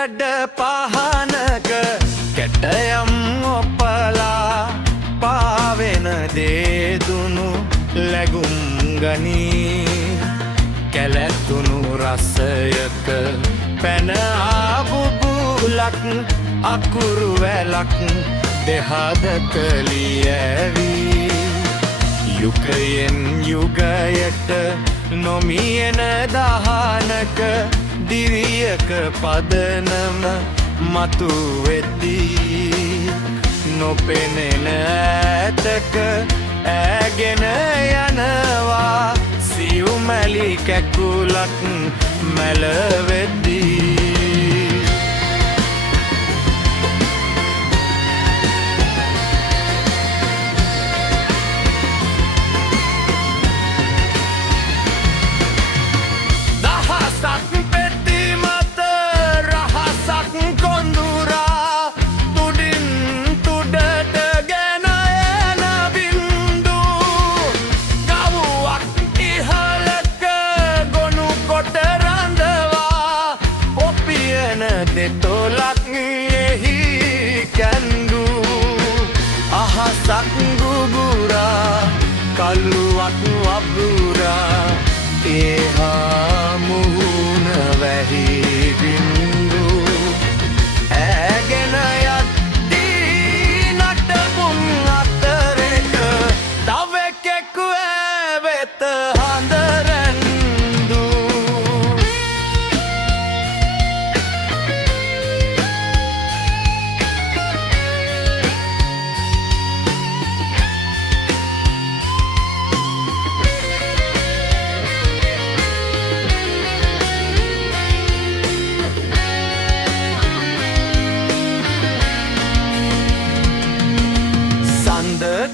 කඩ පහනක කැටයම් ඔපලා පාවෙන දේදුණු ලැගුම් ගනී කැලැතුණු රසයක පැන ආබුබුලක් අකුරු වැලක් දෙහදක ලියැවී යුගයෙන් යුගයට නොමියෙන දහනක දිවියක පදනම මතු වෙද්දී නොපෙනෙන ඈතක ඈගෙන යනවා සියුමැලි කැකුලක් මැලවෙද්දී දෙතොලක් එහි කැන්දු අහසක් ගුගුරා කළුවක් වබුරා ඒහා මුහුණ වැහි බින්දු ඇගෙන යද්දී නටබුන් අතරෙක තවෙකෙකු ඇවෙත හඳරැන්දු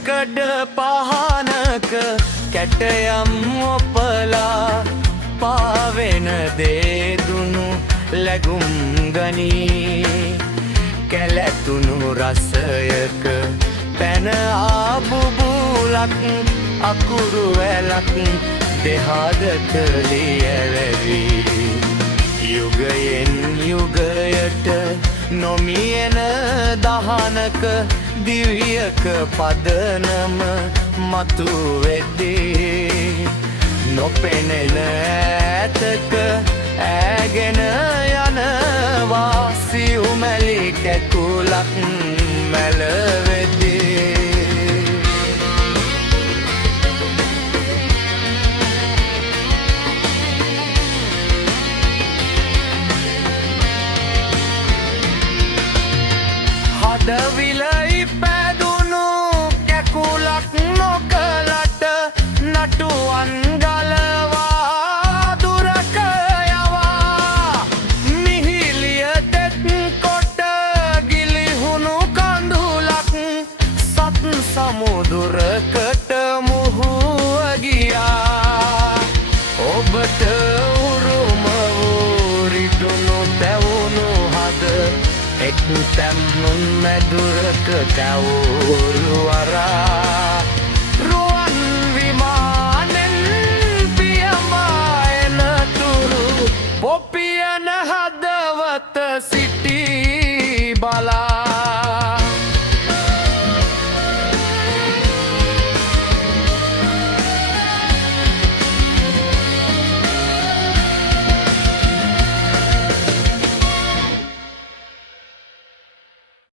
කඩ පහනක කැටයම් ඔපලා පාවෙන දේදුණු ලැගුම් ගනී කැලැතුණු රසයක පැන ආබුබුලක් අකුරු වැලක් දෙහදක ලියැවී යුගයෙන් යුගයට නොමියෙන දහනක දිවියක පදනම මතු වෙද්දී නොපෙනෙන ඈතක ඈගෙන යනවා සියුමැලි කැකුලක් මැලවෙද්දී හදවිල ඉපැදුණු කැකුලක් නොකලට නටුවන් ගලවා දුරක යවා මිහිලිය තෙත් කොට ගිලිහුණු කඳුලක් සත් සමුදුරකට මුහුව ගියා ඔබට උරුම වූ රිදුණු තැවුණු හද එක් තැම්නුන් මැදුරක තැවුරු වරා රුවන් විමානෙන් පියමා එනතුරු පොපියන හදවත සිටී